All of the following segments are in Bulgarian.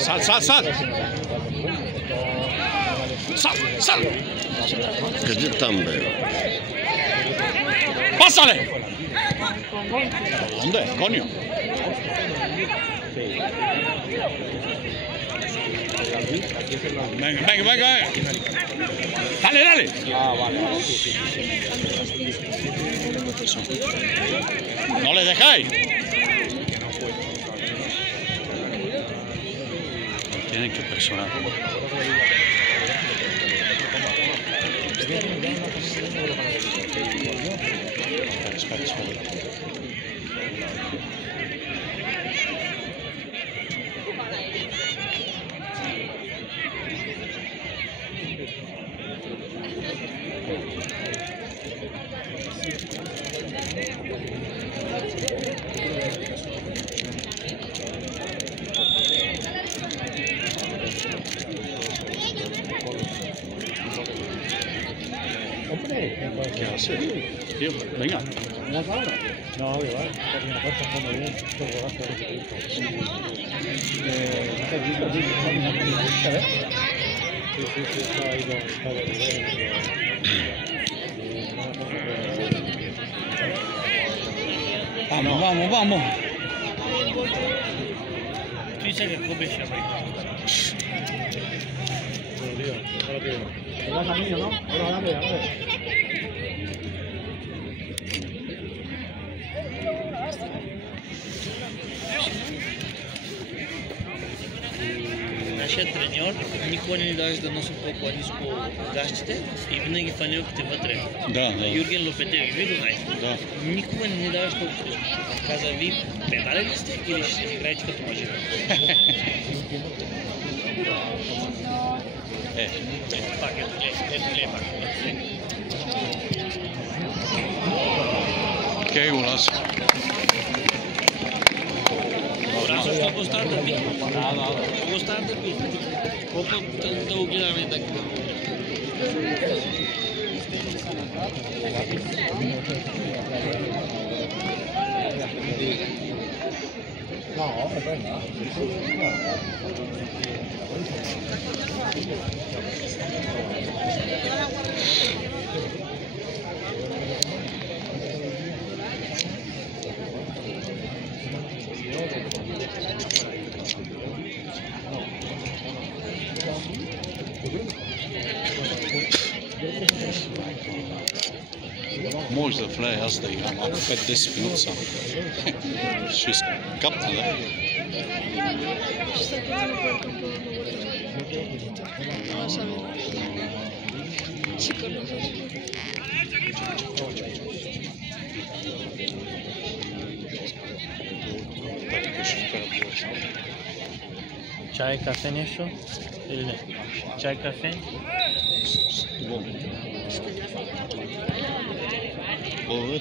Sal, sal, sal. Sal, sal. Gdzie tam był? Pásale. ¿Dónde, coño? Venga, venga, venga, venga. Dale, dale. No le dejáis. Tienen que presionar. Espera, espera. ¿Qué hace? Tío, venga. ¿No ahora? No, igual. Porque nosotros estamos bien. Sí, está ahí con Vamos, vamos, vamos. Tú dices que comes ya, ¿Te vas a niño, no? Ahora, dale. Нашият треньор никога не ни даваше да носим толкова ниско гащите и винаги фанелките вътре. Да. Юрген Лопетеви, вие го знаете. Да. Никога не ни даваш толкова ниско. Каза, вие педали ли сте или ще играете като мъже? Пак ето гледай пак. Qué golazo. Браво, що го става да би? Що го става да би? Колко да го гледаме така? Možda Fle jazda igram, ako 5-10 minut sam. Še kapne, da? Чай, кафе нещо? Или не? Чай, кафе? Ovo.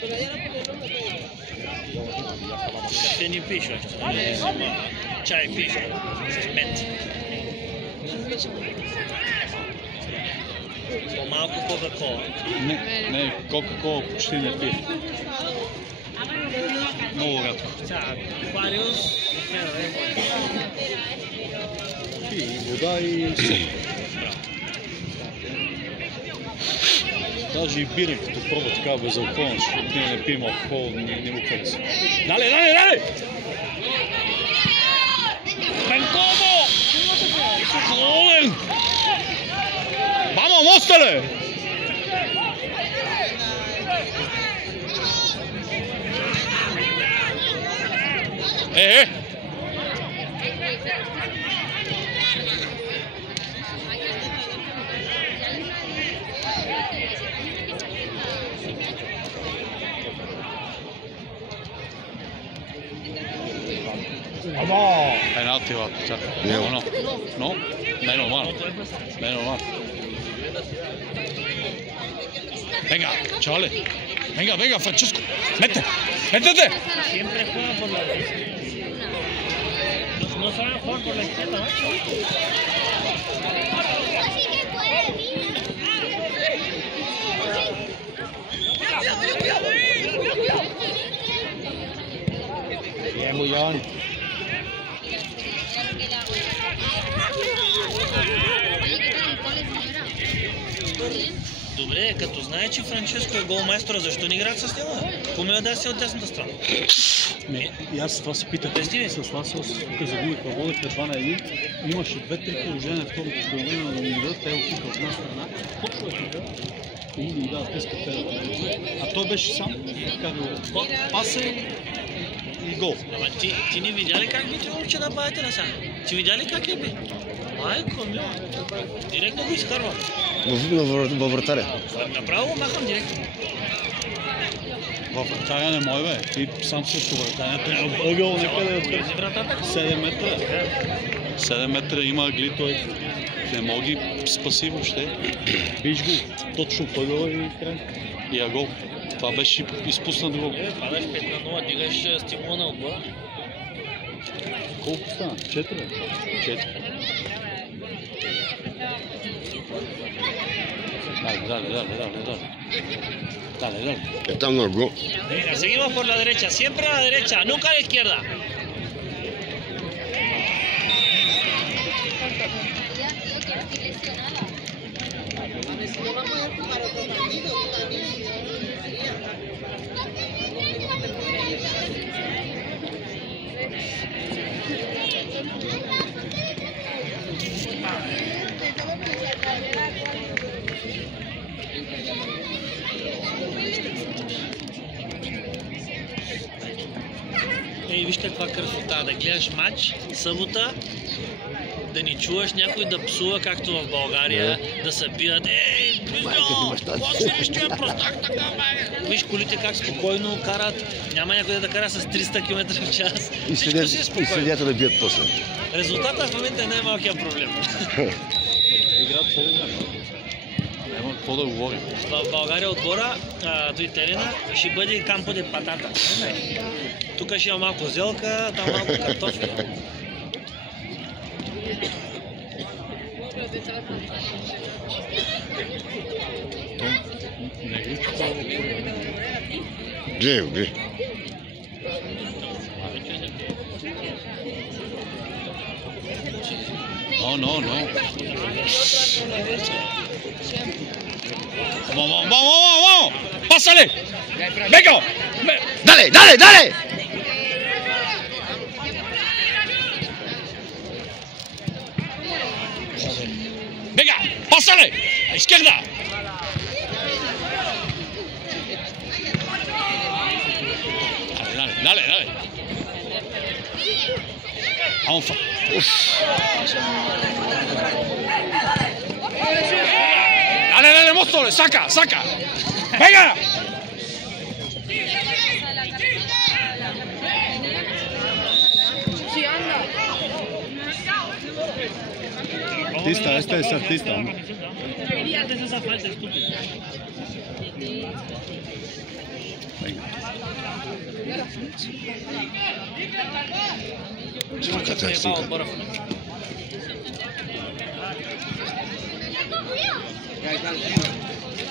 Кафе не пише още. Чай пише. С мед. По-малко Кока-кола. Не, Кока-кола почти не пие. Много рядко. Аквариус. И вода и Даже и бира, като пробва така безалкохолно, защото ние не пием алкохол, не му хареса. Дали, дали, дали! Bencomo! Joven! Vamos, móstrale! ¡Vamos! Penalti, va. No. No, no. Menos mal. Menos mal. Venga, chavales. Venga, venga, Francesco. Mete. Métete. Siempre juega por la derecha. No saben jugar por la izquierda, ¿no? Bien, Bullón. Добре, като знае, че Франческо е голмайстор, защо не играят с него? Кому я даде се от дясната страна? И аз това се питах. С Ласос, тук загубиха, водихме 2-1. Имаше 2-3 положения, второто положение да ни дадат, те отиха от една страна. Точно е тук. И ни дадат песката. А той беше сам. Паса и гол. Ама ти не видя ли как би трябвало, че да бъдете насам? Ти видя ли как е би? Майко мила. Директно го изкарвам. Във вратаря. Направо го махам директно. В вратаря не мой, бе. Ти сам също вратаря. Ъгъл някъде да търси. 7 метра. 7 метра има ъгли, той не мога ги спаси въобще. Виж го, точно в ъгъла и край. И гол. Това беше изпуснат гол. Падаш 5-0, дигаш стимула на отбора. Колко стана? 4? 4. Dale. Там много. Venga, seguimos por la derecha, siempre a la derecha, nunca a la izquierda. Ей, виж каква красота, да гледаш матч събота, да не чуваш някой да псува, както в България, да се бият. Ей, ще е простак така, бе! Виж колите как спокойно карат, няма някой да кара с 300 км в час. И следят да бият после. Резултатът в момента е най-малкият проблем. Играят по-добре. Няма какво да говорим. В България отбора, той терена, ще бъде кампо де патата. Тук ще има малко зелка, там малко картофи. Гледай го, гледай. No. Vamos. Pásale. Venga. Dale. Venga, pásale. A izquierda. Dale. Vamos. Dale, Móstoles, saca. Venga. Artista, este es artista. Antes esa falta estúpida.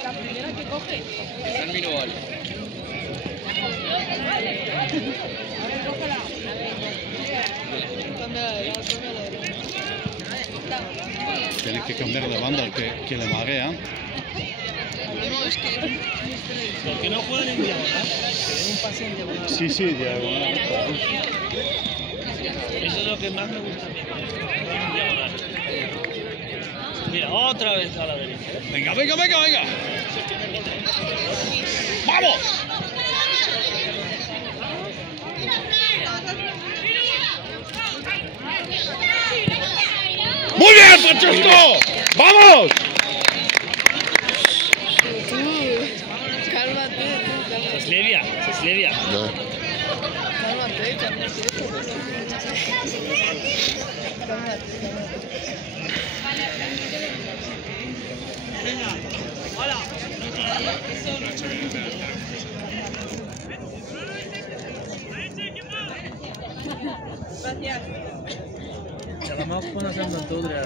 La primera que coge. Termino vale. Tiene que cambiar de banda que le marea. No, es que... ¿Por qué no juegan en diagonal? Que den un pase en diagonal. Sí, diagonal. Eso es lo que más me gusta a mí. En diagonal. Mira, otra vez a la derecha. Venga. ¡Vamos! ¡Muy bien, Francesco! ¡Vamos! Cálmate, Slevia. Да. చాలా మాకు సందం తోదురా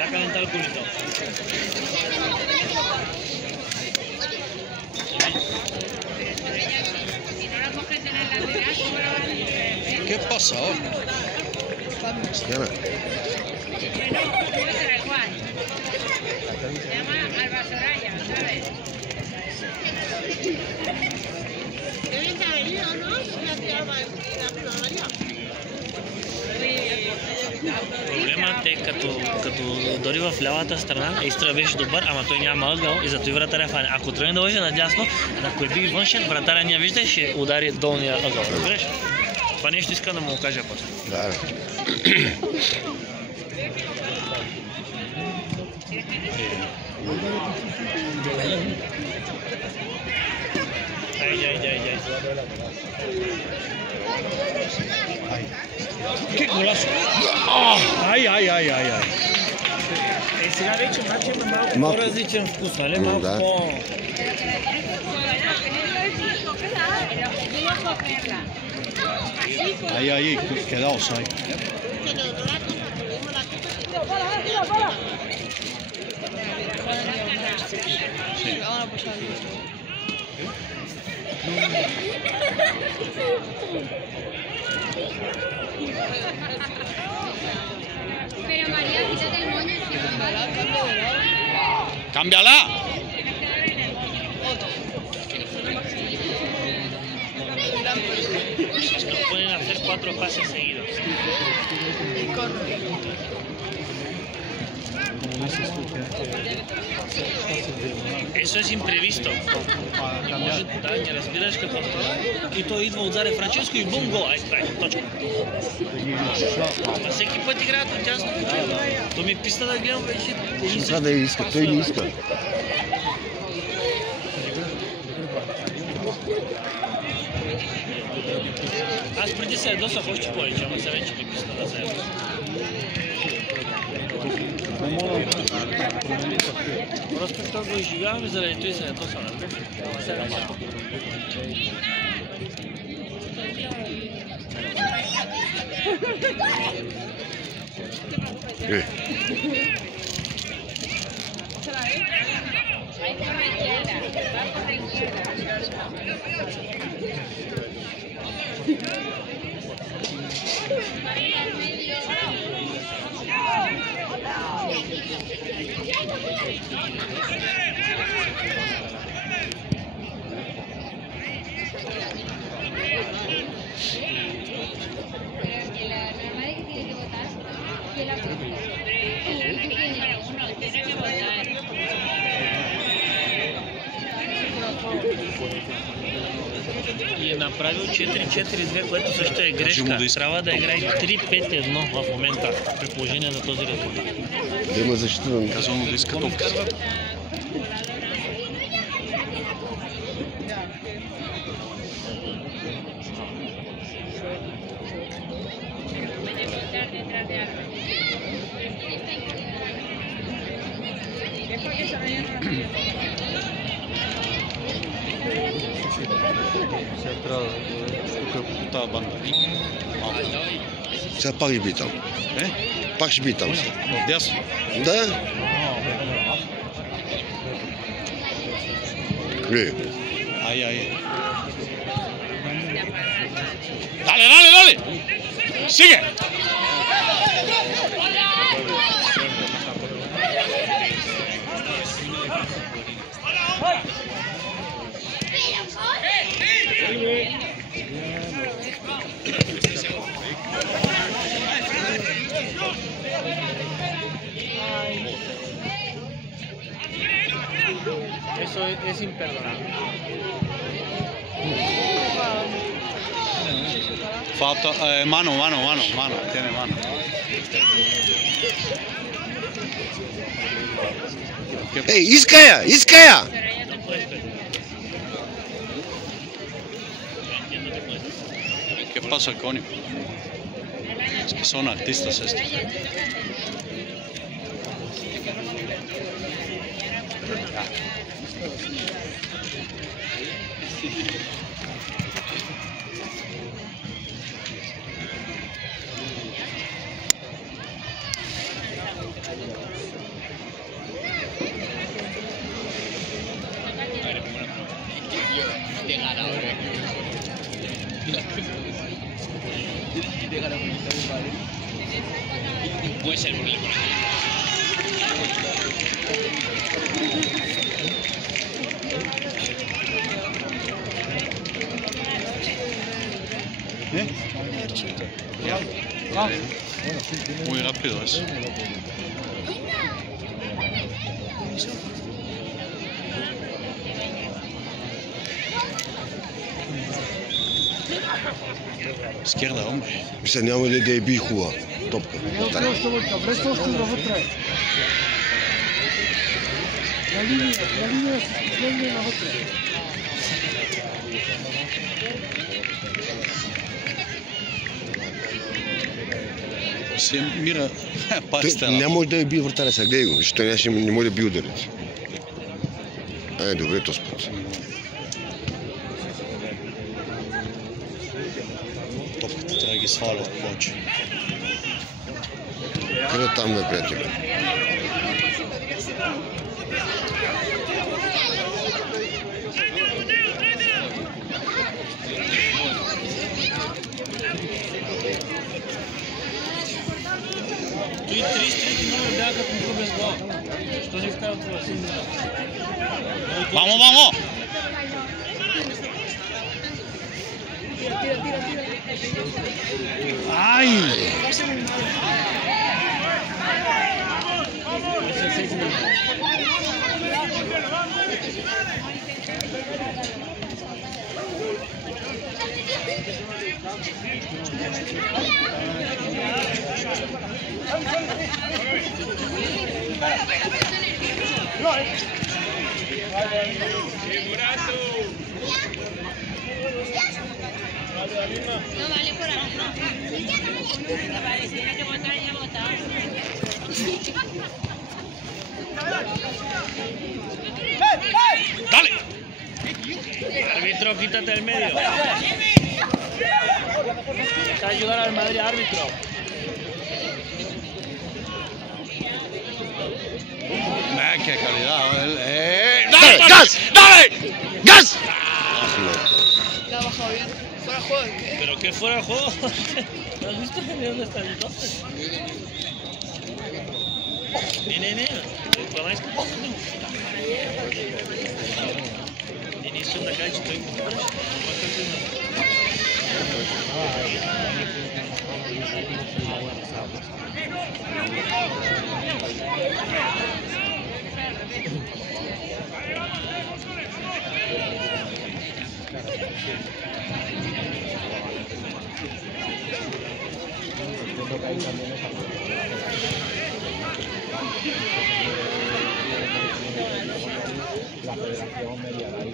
Ya calentó el culito. ¿Qué pasó? Cristiana. Se llama Alba Soraya, ¿sabes? Deben de haber ido, ¿no? La tía Alba Soraya. Проблемът е като дори в лявата страна Истра беше добър, ама той няма ъгъл и зато и вратаря фане. Ако тръгне да лъже надясно, ако е бил външен, вратаря няма вижда, ще удари долния ъгъл. Разбираш? Това нещо иска да му го кажа после. Да. Айде. ¡Qué golazo! ¡Ay! Сега вече начинът е малко по-различен вкус, нали? Малко Да. по... Ahí, quedaos ahí. Sí. Pero María, quítate el moño. ¡Cámbiala! Es que pueden hacer 4 pases seguidos. Eso es imprevisto. Може да не разбираш какво става и той идва отзаде Франческо и бум гол. Ай, точка. Ама всеки път играят от тясно. То ми писна да гледам вече. Сега да иска, той не иска. Аз преди се ядосах още повече, ама сега вече ми писна да се ядосах. Просто това го изживяваме, заради той се ядосваме. Ама сега вече. И е направил 4-4-2, което също е грешка. Трябва да играе 3-5-1 в момента, при положение на този резултат. Да има защита на Казвам да иска топка. Сега трябва тук по тази банда. Сега пак ще би там. Пак ще би там. Вдясно. Да. Ahí. Dale. Sigue. Eso es imperdonable. Falta, mano. Tiene mano. Ей, иска я! ¿Qué pasa, coño? Es que son artistas estos. Puede ser, porque Muy rápido eso. Izquierda, hombre. Мисля, няма ли да е би хубава топка? Си мира пастела. Не може да е би вратаря, сега гледай го, защото не може да би ударите. Добре, то спът. Топката трябва да ги сваля от плочи. Къде там бе, приятел? Той 33 номер бяха като му без гол. Що не вкара това? Мамо, мамо! Ай! No vale por ahora, no. Vale, si tiene que votar, ya vota. Dale! Árbitro, quítate del medio. Deja ayudar al Madrid, árbitro. Qué calidad. ¡Dale, gas! ¡Dale! ¡Gas! La ha bajado bien. Fuera de juego, ¿qué? ¿Pero qué fuera de juego? ¿No has visto de dónde está el tope? Ne. Това иска да снимам. Не искам да кажа, че той го правиш. La federación mediará ahí.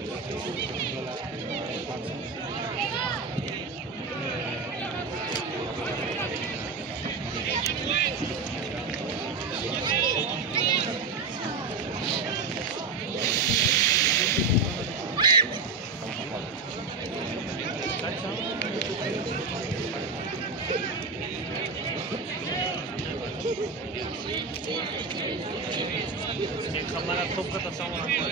Cámara топката само на това.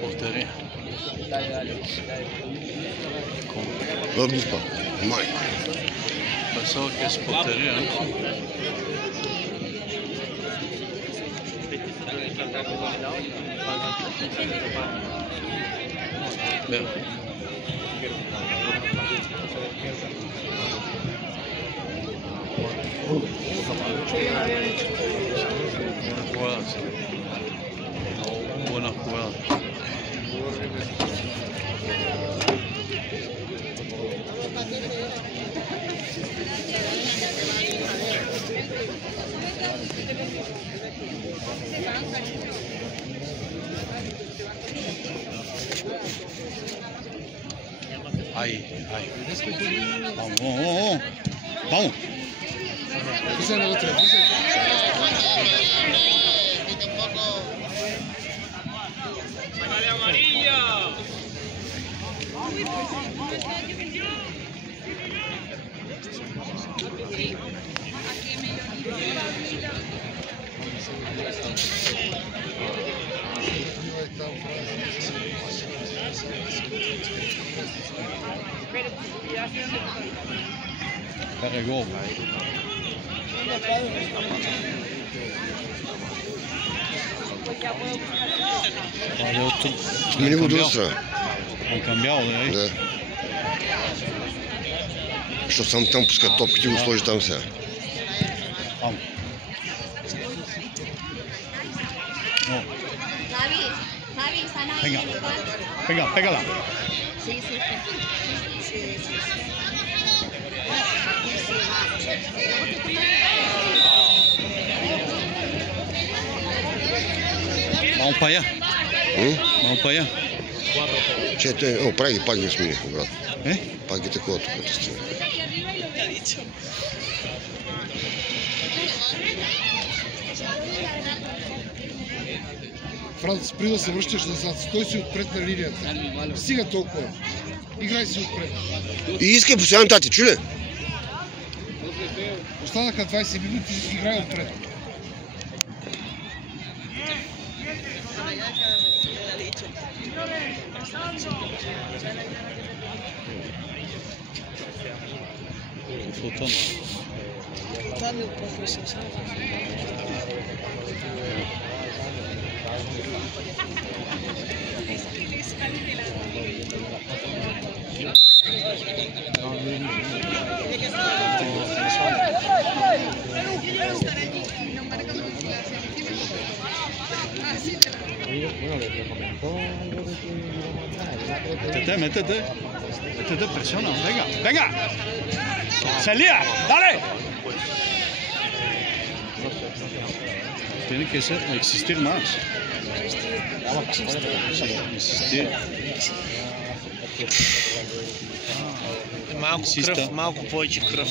Portería. Vamos pa. Май. Pensaba que es portería, ¿no? Veo. Buena jugada, sí. Buena jugada. Vamos, vamos, vamos. Esa es la otra. Carregó. Olha outro. Сменил дружество. Он камбял, да? Да. Що сам там пускат топките го сложи там сега. Vamos. No. Javi, están ahí Venga. en el bar. Venga, pégala. Sí, sí. Sí, sí. Vamos para allá. Vamos para allá. Че, той, праги, пак ги смениха, брат. ¿Eh? Пак ги такова тук протестира. Франц, спри да се връщаш назад. Стой си отпред на линията. Стига толкова. Играй си отпред. И искай постоянно тати, чули? Останаха 20 минути, играй отпред. Disfrutando. Métete, métete. Métete, presiona. Venga, venga. Salía, dale. Tiene que ser, existir más. Existir. Малко повече кръв.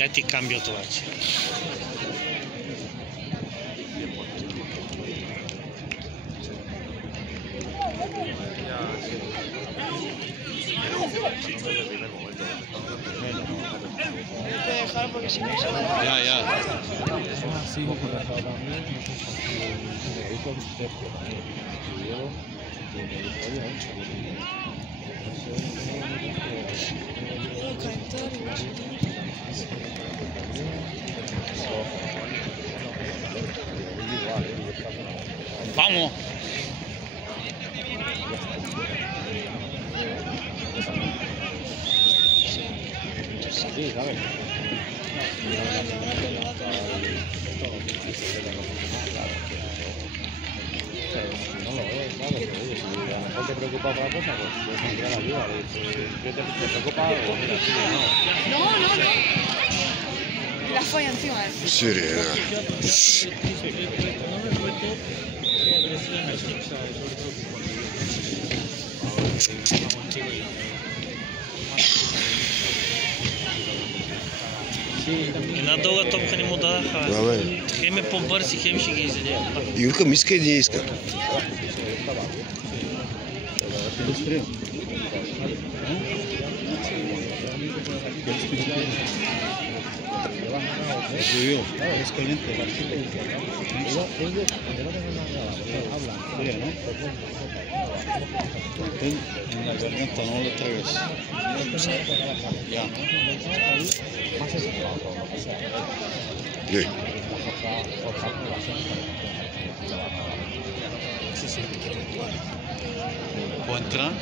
Сега ти камбиот обаче. Ya, ya. Vamos. Sí, ¿sabes? No lo es, ¿sabes? Oye, si a lo mejor te preocupa otra cosa, pues tendría la ayuda. ¿Qué te preocupa algo? Mira, sí, no. No. La folla encima. Сирена. Една дълга топка не му дадаха. Да, бе. Хем е по-бърз и хем ще ги изяде. И викам, иска и не иска. Fluido, es caliente. Fría, ¿no? En la garganta, no lo tragues. Ya. Sí. ¿Puedo entrar?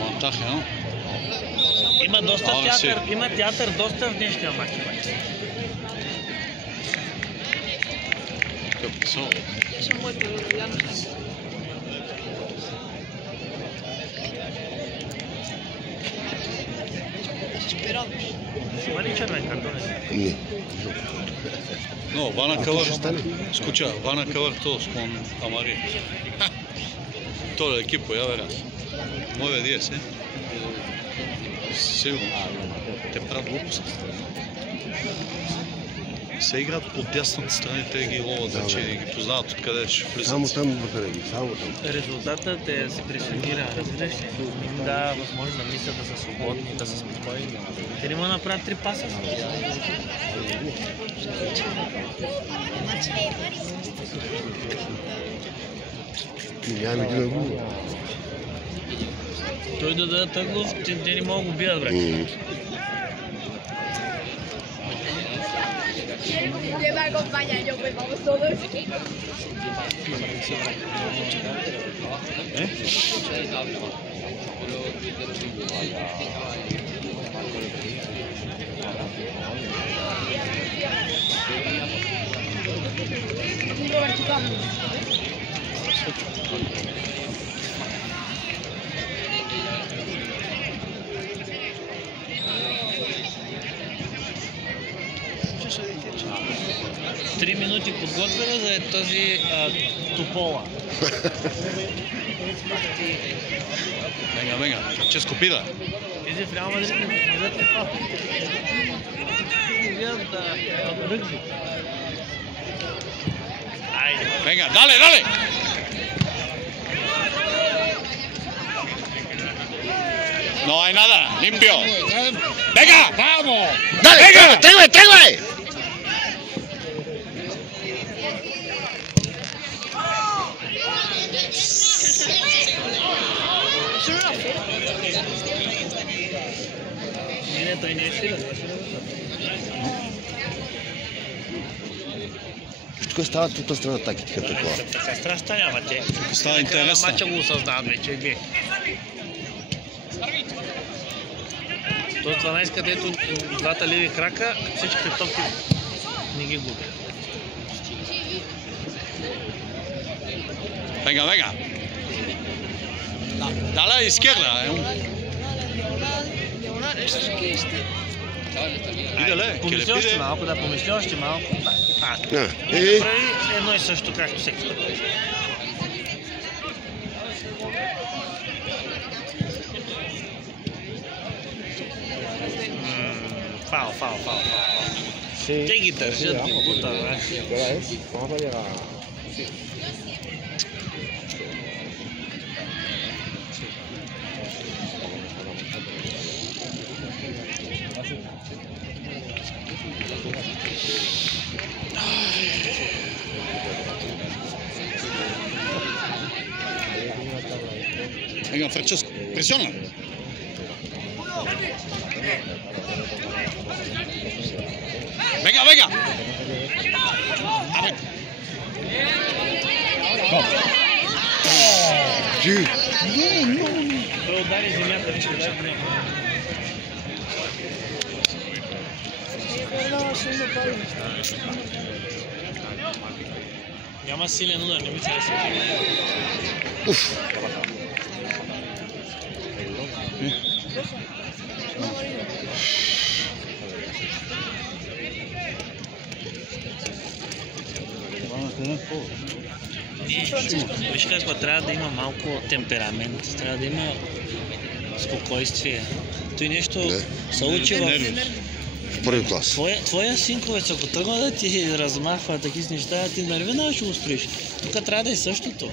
Avantaje, ¿no? Има доста Ага, театър, си. има театър доста в днешния мач. ¿Qué pasó? Има ли червен картон? Не. No, van a acabar. Escucha, van a acabar todos con amarillo. Todo el equipo, ya verás. 9-10, ¿eh? Сигурно. Те правят глупост. Се играят по дясната страна и те ги ловят вече и ги познават откъде ще влизат. Само там вътре, само там. Резултатът е се пресионира, разбираш ли? Не им дава възможност да мислят, да са свободни, да са спокойни. Те не могат да направят 3 паса. Нямам един агул. Той да дадат Аглов, те не могат да го бият, брат. ¿Quién me acompaña? Yo, pues vamos todos. Три минути подготвено за този Топола. Venga, venga, Francesco pida. Тези в Реал Мадрид не гледат ли това? Гледат ръгби. Айде. Venga, dale, dale. No hay nada, limpio. Venga, vamos. Dale, Venga. tráigame, tráigame. Не, той не е силен. Тук стават от страна тактика такова. Така страшна няма те. Става интересно. Мача го осъзнават вече. Гледай. Тоест 12, където двата леви крака, всичките топки не ги губят. Venga, venga. Dale a la izquierda. Пидале, Помисли още малко, да, помисли още малко. Да прави едно и също, както всеки път. Фал. Те ги държат, ги бутат. Venga, Francesco, presiona. Venga, venga. A ver. Той удари земята, вече удари време. Няма силен удар, не ми се разсъща. Виж какво, трябва да има малко темперамент, трябва да има Спокойствие. Той нещо Не. се учи в... В първи клас. Твоя синковец, ако тръгва да ти размахва такива неща, ти нервина ще го строиш. Тук трябва да е същото.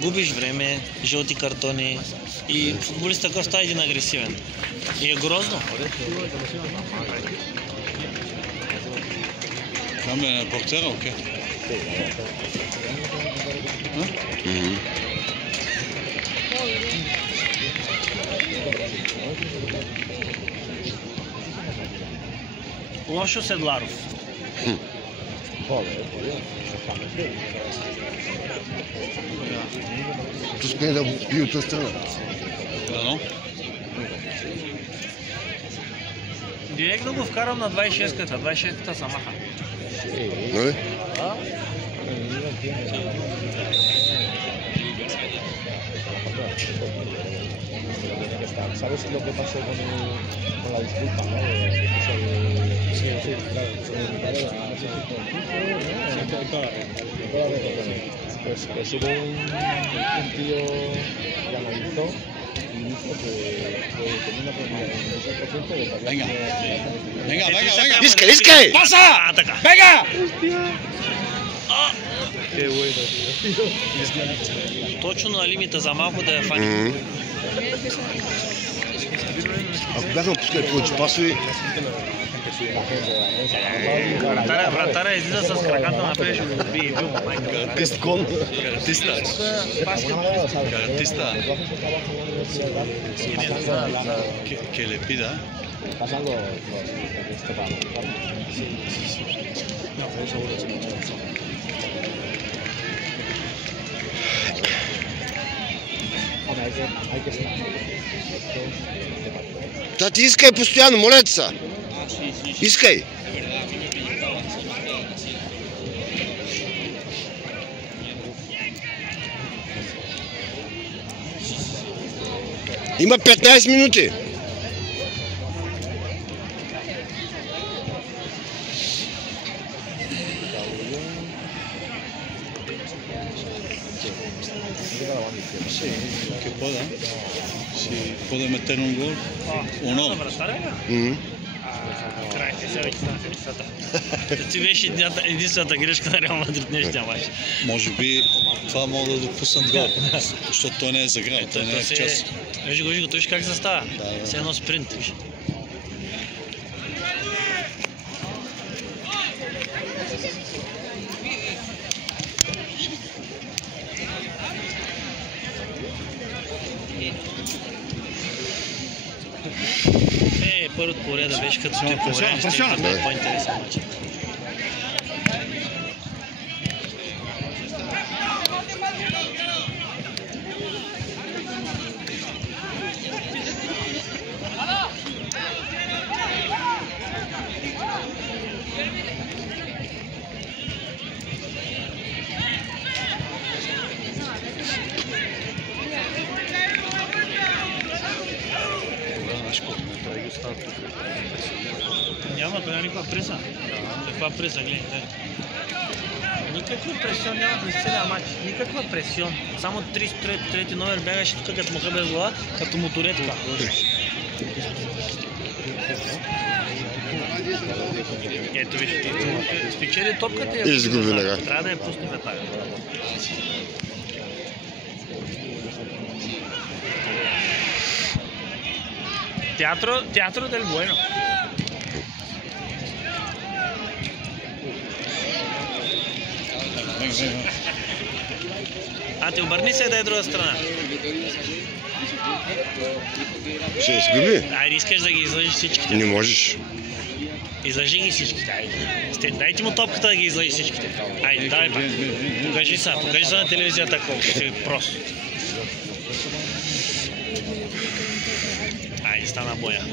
Губиш време, жълти картони и футболист такъв става един агресивен. И е грозно. Там е портера, окей. Лошо Седларов. Пускай да бие от тази страна. Дано. Директно го вкарам на 26-ката. 26-ката са маха. Нали? ¿Sabes lo que pasó con la disculpa, no? Sí, claro. Pues hubo un tío que analizó y dijo que tenía una probabilidad del 96% de que Venga. Venga, venga, venga. Искай! Паса! Така. Бега! Qué bueno, tío. Точно на лимита за малко да я фани. Ако бяха пускали повече пасови, Вратаря излиза с краката напред, ще го бие. къст кон. Garantista. Que le pida. Pasan los esto para hay que estar. Та ти искай постоянно, моля ти са. Искай. Има 15 минути. Sí, que pueda. Si puede meter un gol, uno. Край, сега вече стана финишата. Ти беше единствената грешка на Реал Мадрид днешния мач. Може би това мога да допуснат гол, защото той не е за игра, той не е в час. Виж го, виж как се става. Все едно спринт. Първото по реда беше като стои по време, ще да бъде по-интересен мач. Няма, той няма никаква преса. Каква преса, гледай. Никаква пресион няма през целия матч. Никаква пресион. Само 33 номер бягаше тук като муха без глава, като моторетка. Ето виж, спечели топката и изгуби веднага. Трябва да я пусне веднага. Teatro del bueno. А ти обърни се да е друга страна. Ще изгуби? Айде, искаш да ги излъжиш всичките. Не можеш. Излъжи ги всичките, айде. Дайте му топката да ги излъжи всичките. Айде, давай пак. Покажи се на телевизията колко си прост. Айде, стана боя.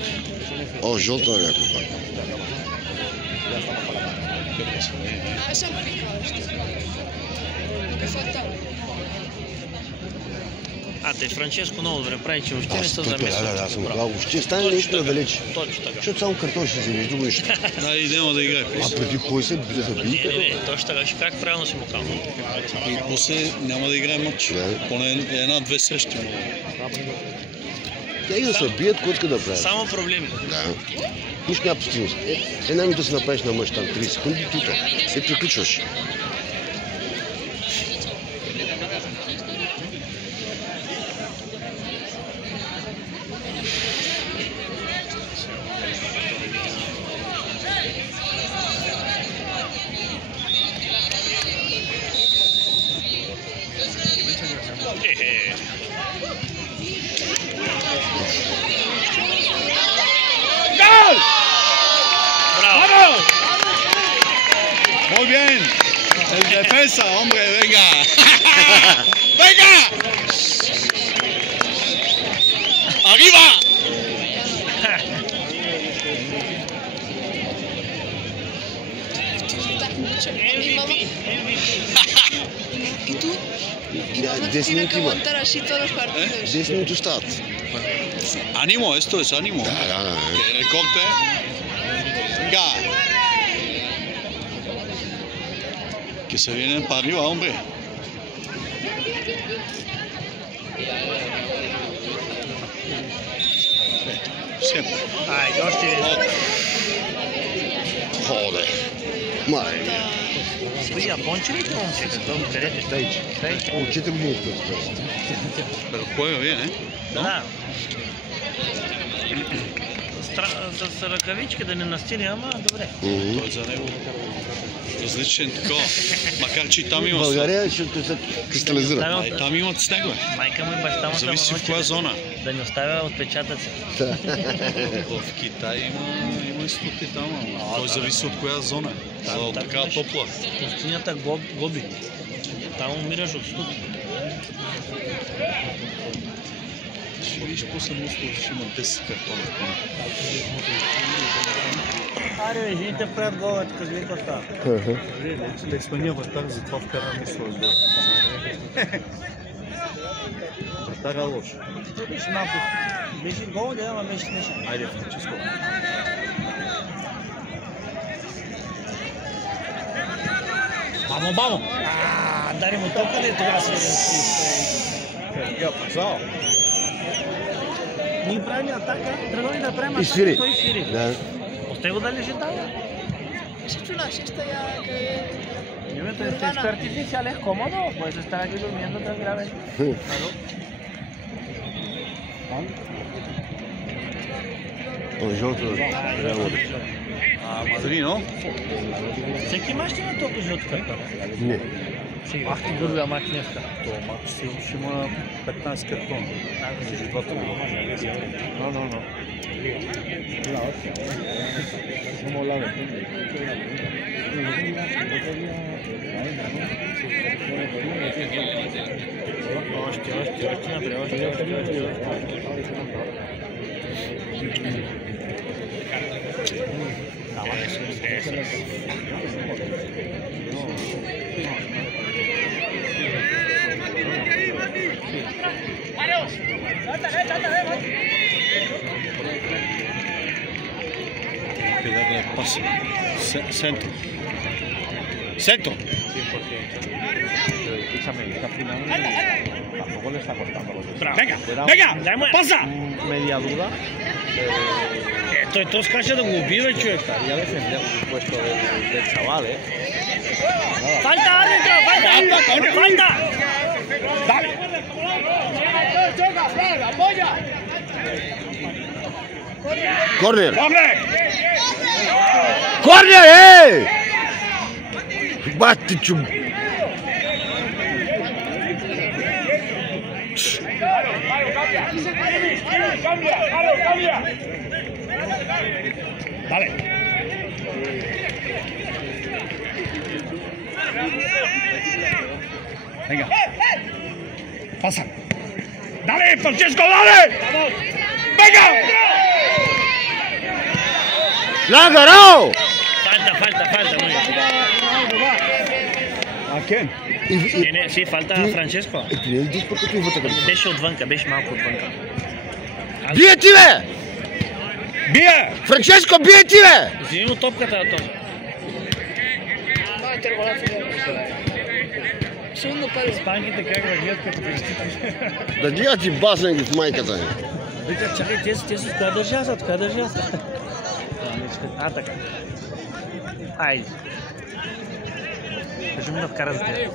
О, жълто на някой пак. Așa pică, știi? E fatal. Те Франческо много добре прави, че въобще не се замесва. Да, съм казал, въобще стане нещо далеч. Точно така. Защото само картофи ще вземеш, друго нищо. Да, и няма да играе. А преди кой се заби? Точно така, ще как правилно си му казвам. И после няма да играе матч. Поне една-две срещи. Тя и да се бият, кой иска да прави. Само проблеми. Да. Нищо няма постигност. Една минута си направиш на мъж там 30 секунди, тута. И приключваш. Muy bien. El defensa, hombre, venga. Venga. Arriba. ¿Y tú? ¿Y Ya, cómo te 10 tiene que minutos igual. aguantar así todos los partidos? 10 minutos остават. Ánimo, esto es ánimo. Да. Que el corte. Venga. Que se vienen para arriba, hombre. Siempre. Ходе. Май. Стои япончевите момчета, където Стейч. О, 4 години стои. Pero juega bien, ¿eh? Да. С ръкавички да не настине, ама добре. Той за него различен такова. Макар че и там има България ще се кристализира. снег. Там имат снегове. Майка му и баща му Зависи в коя зона. да не оставя отпечатъци. В Китай има институти там. Той зависи от коя зона. За така топла. Пустинята Гоби. Там умираш от студ. Ще видиш после мостове, ще има 10 картона. Аре, жените правят гола, така гледа това. Те сме ние вратар, затова вкараме своя гол. Вратаря лош. Беше малко. Беше гол, да, ама беше смешен. Айде, Франческо. Бамо! Дари му тока, да е тогава си. Я пазал. Ние правим атака, тръгваме да правим И свири. той свири. Да. Още го да лежи там. ¿Has hecho una siesta ya que...? Este artificial es cómodo, puedes estar aquí durmiendo tranquilamente. О, жълто. Три, но? Всеки мач ще има толкова жълт картон. Не. Ах ти другия мач днеска. Това матч ще има 15 картона. Между двата гола. No. Somos la vez. Que darle pase. Centro. Centro. 100%. Escúchame, esta final tampoco le está costando lo que Venga, pasa! Media duda. Той скача да го убива, човек. Estaría defender el puesto del chaval, ¿eh? Falta, árbitro, falta! Dale. Corner. Corner. Corner, Bate, chum. Cambia. Dale. Venga. Pasa. Dale, Francesco, dale. Venga. ¡La ha ganado! Falta, muy bien. Кен. Не, си фалта на Франческо. Ето не идиш пък като вътре. Беше отвънка, беше малко отвънка. Бие ти, бе! Бие! Франческо, бие ти, бе! Вземи му топката, този. Испанките как да гледат като крещите. Да гледат и басен ги в майката ни. Вика, чакай, те с коя държа са, коя държа са? А, така. Айде. Кажи ми да вкара за теб.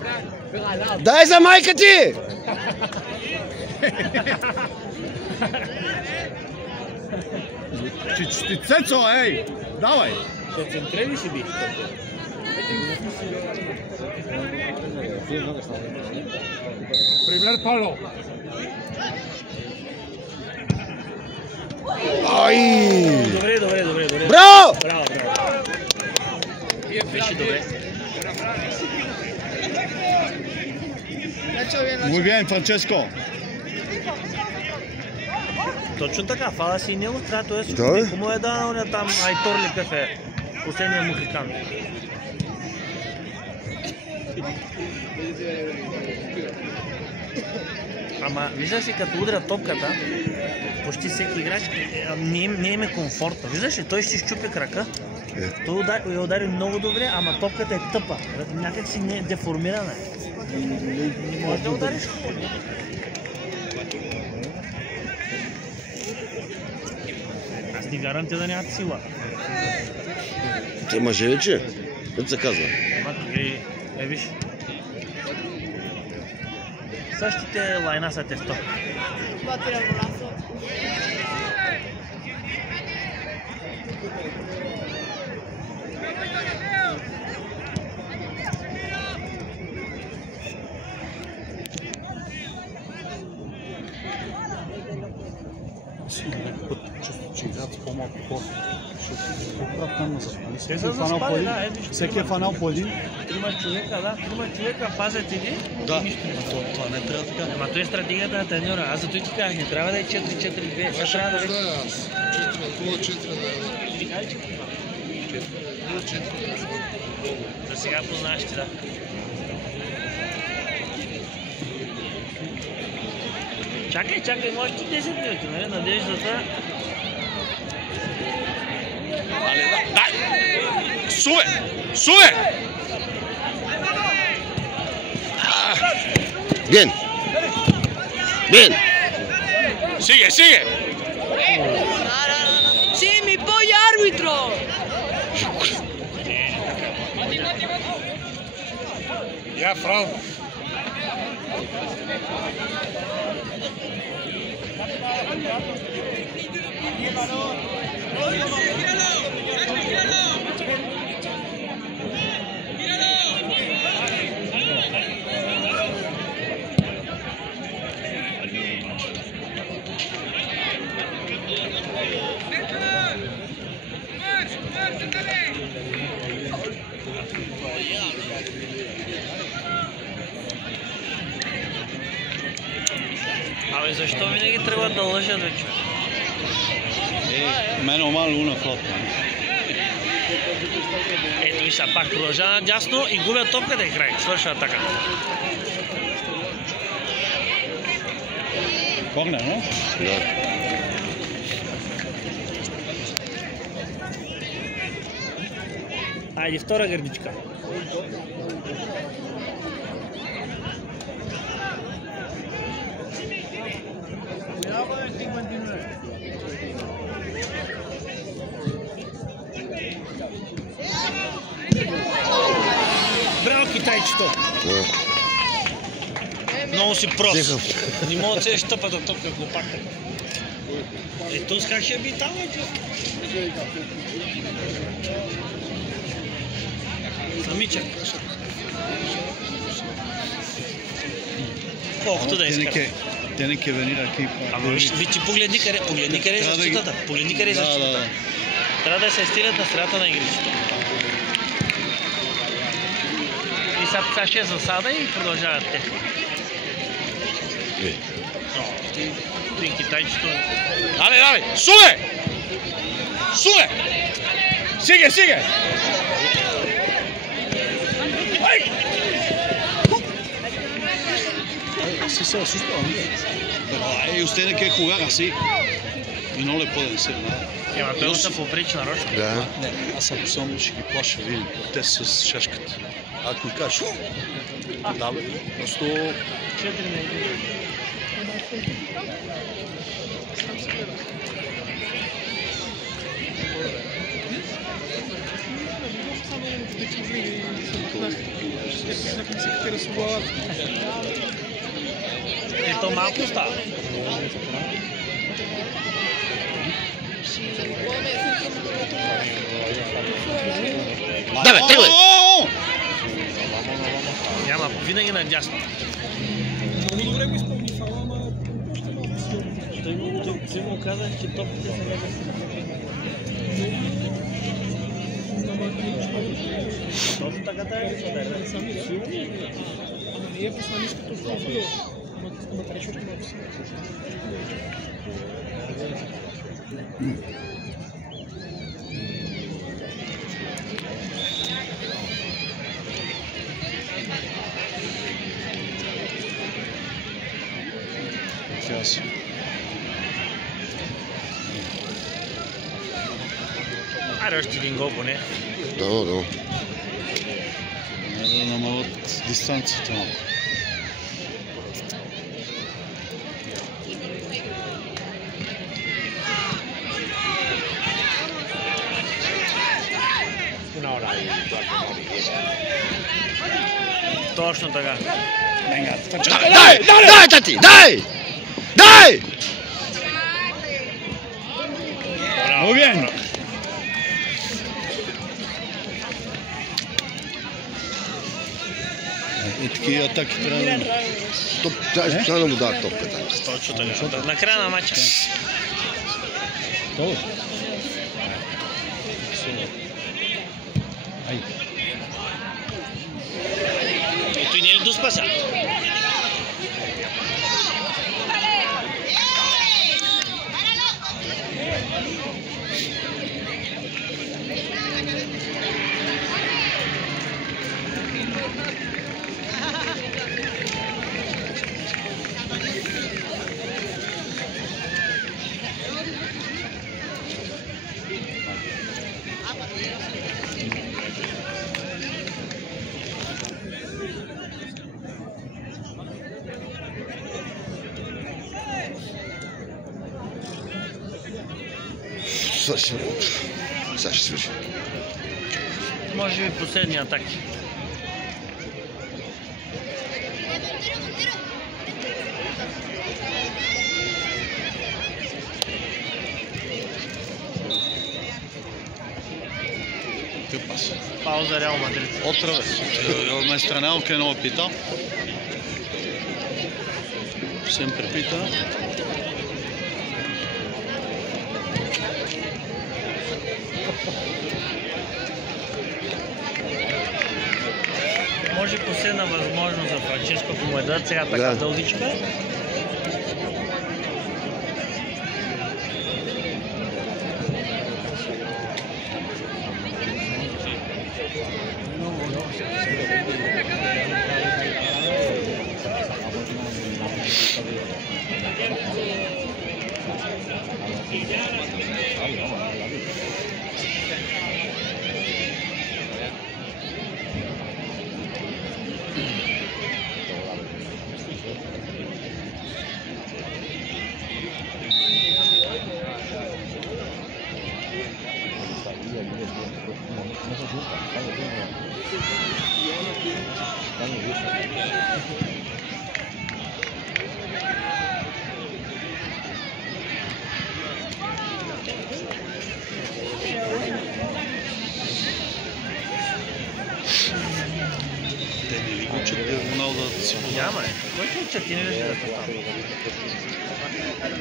Дай за майка ти! Ти Цецо, ей! Давай! Ще центрели си би. Primer palo. Ай! Добре. Браво! Браво. Беше добре. Muy bien, Francesco. Точно така, фала си него, трябва да е Да, бе. кому е дал там Айтор ли какъв е, последния мухикан. Ама виждаш ли като удря топката, почти всеки играч не им е комфортно. Виждаш ли, той ще щупи крака. Той я удари много добре, ама топката е тъпа. Някак си не е деформирана. Може да удариш. Аз ти гарантия да нямат сила. Те мъже ли че? Ето се казва. Ама виж. Същите лайна са тесто. Че играят с по-малко хора. Там Те са заспали, да, всеки е фанал по един. Трима човека пазят ги. Да, това не трябва така. Ама той е стратегията на треньора. Аз зато и ти казах, не трябва да е 4-4-2. Сега трябва да е... За сега познаваш ти, да. Чакай, може ти 10 минути, нали? Надеждата... Дай! Суве! Bien! Sigue! Sí, mi pollo árbitro. Я, Фран. Абе, защо винаги трябва да лъжат вече? Meno mal una flotta. Ето и са пак продължава надясно и губят топката и край. Свършва атака. Corner, no? Да. Айде, втора гърдичка. Браво, китайчето! Много си прост. Не мога да се тъпата топка глупака. Ето с как ще би там, самичък. Колкото да искат. Tiene que venir aquí. Ама виж, погледни къде е защитата. Погледни къде е защитата. Трябва да се стилят на средата на игрището. И сега ще е засада и продължават те. Един китайчето. Dale! ¡Sube! Sigue! ¡Ay! Сега се оставам. Usted que jugar así y no le pueden decir nada. Ема той се попречи нарочно. Да. Не, аз ако само ще ги плаша, видим, те са с шашката. Ако ми кажеш, да бе, просто 4 на 1. И то малко става. Да, бе, тръгвай! Няма, винаги надясно. Много добре го изпълни фала, ама... Той му каза, че топките са лега. Точно така трябва да се даде. Ама не е пусна нищо точно в било. Ама трябваше още малко си. Аре още един гол поне. Да. да намалят дистанцията малко. Точно така. Дай, тати! Дай! Браво, bien. И такива атаки трябва да... Трябва специално да му дадат топката. Точно така. На края на матча. И той не е ли доспа сега? Сега ще свърши. Може би последни атаки. Пауза Реал Мадрид. Otra vez. Me estrenaron que no pita. Siempre pita. Може последна възможност за Франческо, ако му е дадат сега така дългичка. Няма е. Кой ще учат? Ти не ли да става?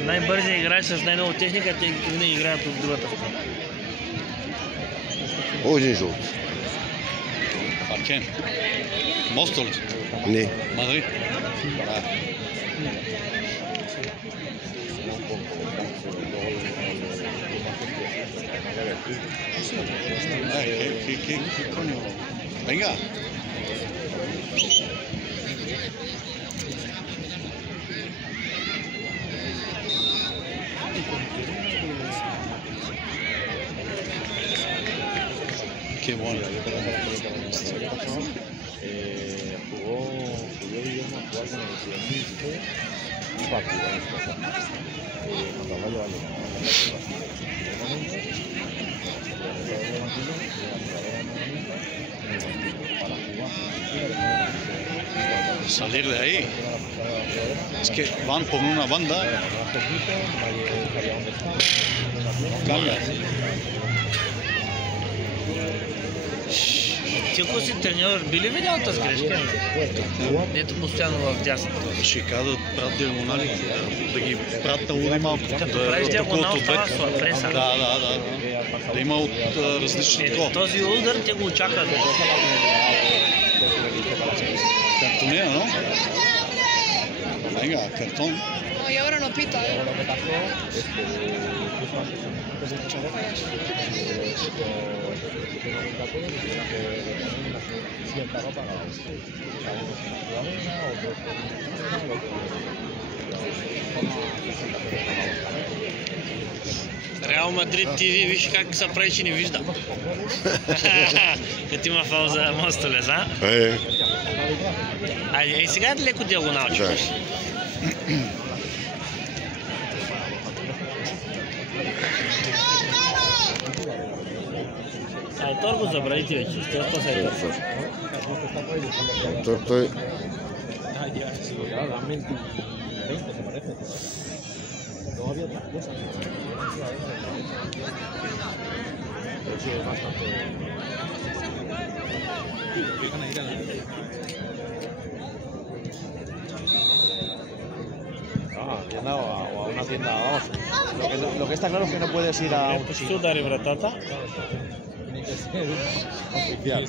Най-бързия играч с най-много техника, те винаги играят от другата страна. Един жълт. ¿A quién? Móstoles. Не. Madrid. ¿Qué coño? Venga. Qué bueno. Jugó Guillermo a jugar con el Estudiantes un partido contra el Rayo Vallecano. Salir de ahí. Es que van por una banda. Cambia. Ти ако си треньор, би ли видял тази грешка? Дето постоянно в дясното. Ще казват правят диагонали, да ги правят на ури малко. Като правиш диагонал, това с преса. Да. Да има от различни такова. Този удар те го очакват. Cartonea, ¿no? Venga, cartón. No, y ahora no pita, Lo que pasó es que cierta ropa para algunos en Sudamérica, otros Реал Мадрид ТВ, виж как се прави, че не вижда. Като има фал за Мостолес, а? Айде, и сега е леко диагонал, чуваш. Тор го забрави ти вече, ще остава се Тор. Той... Todavía otras cosas. Pero sí, es bastante. Y andaba a una tienda, vamos. Lo que está claro es que no puedes ir a un Ще удари вратата. Tiene que ser oficial.